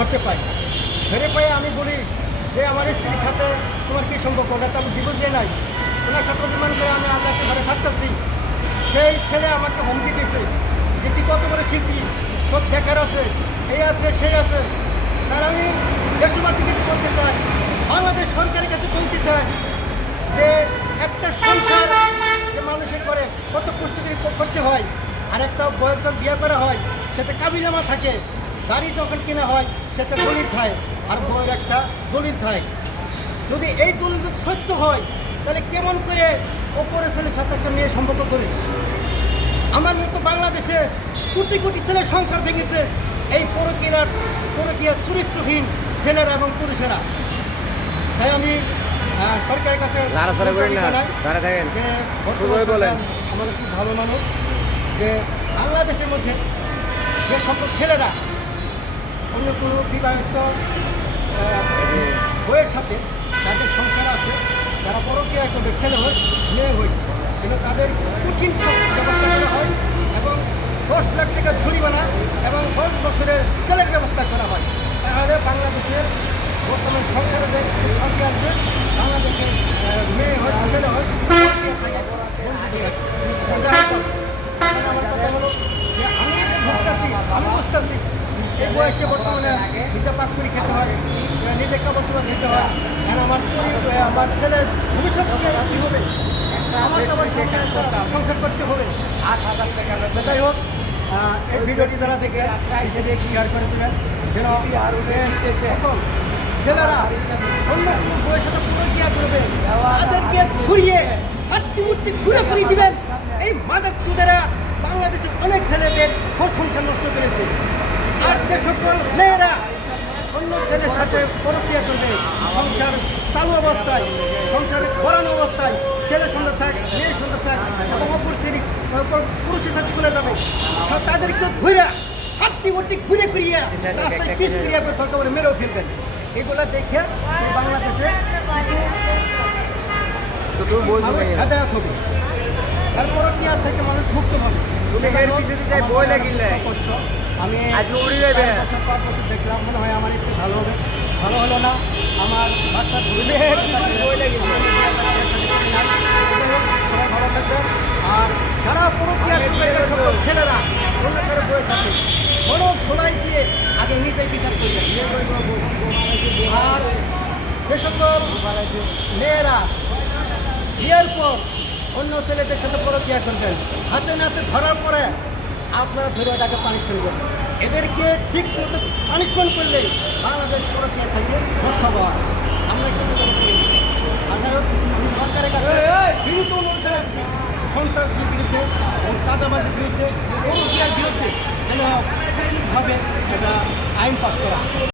ধরতে পাই। ধরে পেয়ে আমি বলি যে আমার স্ত্রীর সাথে তোমার কী সম্পর্ক, ওটা তো আমি ডিভোর্স দিয়ে নাই, ওনার সাথে অভিমান করে আমি আজ একটা ঘরে থাকতেছি। সেই ছেলে আমাকে হুমকি দিয়েছে যে তুই কত বড় শিল্পী, তোর দেখার আছে, এই আছে সেই আছে। তার আমি দেশবাসীকে বলতে চাই, বাংলাদেশ সরকারের কাছে বলতে চাই যে একটা সংসার যে মানুষের করে কত কষ্ট করে করতে হয়, আর একটা বয়স বিয়ে করা হয় সেটা কাবিনামা থাকে, গাড়ি যখন কেনা হয় সেটা দলিল থাকে, আর বইয়ের একটা দলিল থাকে। যদি এই দলিল সত্য হয় তাহলে কেমন করে অপারেশনের সাথে একটা মেয়ে সম্পর্ক করে? আমার মতো বাংলাদেশে কোটি কোটি ছেলে সংসার ভেঙেছে এই পরকীয়ার চরিত্রহীন ছেলেরা এবং পুরুষেরা। তাই আমি সরকারের কাছে যে আমাদের খুব ভালো মানুষ যে বাংলাদেশের মধ্যে যে সকল ছেলেরা অন্য কোনো বিবাহিত বইয়ের সাথে যাদের সংসার আছে, যারা পরকীয়া করবে, ছেলে হোক মেয়ে হোক, কিন্তু তাদের কঠিন শাস্তির ব্যবস্থা করা হয় এবং 10 লাখ টাকার জরিমানা এবং 10 বছরের জেলের ব্যবস্থা করা হয়। তাহলে বাংলাদেশের বর্তমান সরকারের যে শান্তি আসবে, বাংলাদেশের মেয়ে হয় ছেলে হয় আমার কথা হলো যে আমি ভুগতেছি, আমি বুঝতেছি এই বয়সে বর্তমানে নিজে পাক করে খেতে হয়, নিজে কাপড় চোপড় দিতে হয়, কারণ আমার ছেলের ভবিষ্যৎ কী হবে, আমার তো আবার সংসার করতে হবে। 8,000 টাকা। যাই হোক, এই ভিডিওটি দ্বারা দেখে এসে শেয়ার করে দেবেন যেন সকল ছেলেরা অন্য বইয়ের সাথে পরকীয়া করবে তাদেরকে ঘুরিয়ে হাট্টি উট্টি ঘুরে ঘুরিয়ে দিবেন। এই মাদক চুদেরা বাংলাদেশের অনেক ছেলেদের ঘর সংসার নষ্ট করেছে। আর যে সকল মেয়েরা অন্য ছেলের সাথে পরকীয়া করবে, সংসার চালু অবস্থায়, সংসার গড়ানো অবস্থায়, ছেলে সুন্দর থাক, মেয়ে সুন্দর থাক এবং অপর শ্রেণী পুরুষের সাথে চলে যাবে, তাদেরকে ধরে হাট্টি উট্টি ঘুরে ঘুরিয়ে রাস্তায় পিস করিয়ে দরকার করে মেরেও ফেলবেন। এগুলো দেখে বাংলাদেশে হেদায়ত হবে, তারপর কি আর থেকে মানুষ মুক্ত হবে। আমি 5 বছর দেখলাম, মনে হয় আমার একটু ভালো হবে, ভালো হলো না, আমার বাচ্চা ধরবে। ভালো থাকবেন। আর যারা পরকীয়ার ছেলেরা অন্য কারো বয়ে থাকে কোনো খোলাই দিয়ে আগে নিজেই বিচার করবেন। আর যে সকল মেয়েরা বিয়ের পর অন্য ছেলেদের সাথে পরকীয়া করবেন, হাতে নাতে ধরার পরে আপনারা ধরে তাকে পানিশমেন্ট করবেন। এদেরকে ঠিক মতো পানিশমেন্ট করলে বাংলাদেশ পরকীয়া থেকে রক্ষা পাওয়া। আমরা কিন্তু সরকারের কাছে বিরুদ্ধ অনুরোধ জানাচ্ছি, সন্ত্রাসীর বিরুদ্ধে এবং চাঁদাবাজির বিরুদ্ধে, পরকীয়ার বিরুদ্ধে যেন ভাবে এটা আইন পাস করা।